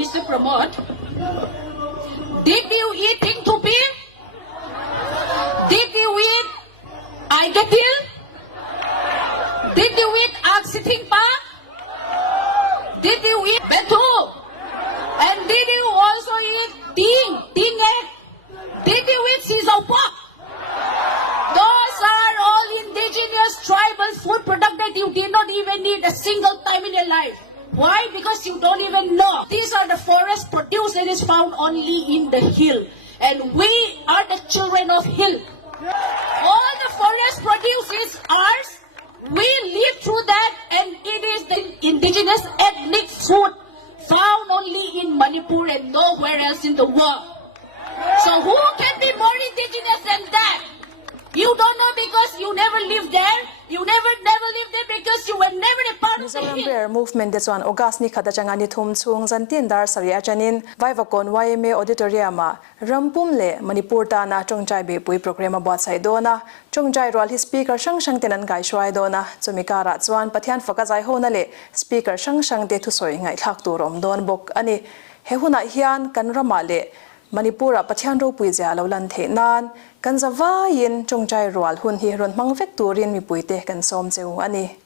Mr. Pramod, did you eat Ting Tupi? Did you eat Aigatil? Did you eat Aksiting Pa? Did you eat Betu? And did you also eat Ding Egg? Did you eat Sisaw Pork? Those are all indigenous tribal food products that you did not even eat a single time in your life. Why? Because you don't even know. These are the forest produce that is found only in the hill. And we are the children of hill. All the forest produce is ours. We live through that, and it is the indigenous ethnic food found only in Manipur and nowhere else in the world. So who can be more indigenous than that? You don't know because you never lived there. You never lived there because you were never a part of the hill. Movement that's on August ni khata changani thum chung zantin dar saria chanin vaivakon YMA auditorium rampum le Manipur ta na chongchai be pui program about sai dona chongchai rol his speaker shang tenan gai shwai dona chumikara chuan pathian fakazai hona le speaker shang te thu soi ngai thak tu rom don bok ani hehuna hian kan rama le Manipura pathian ro pui ja lo lan the nan kan zawa yin chongchai rol hun hi ron mangvek turin mi puite kan som cheu ani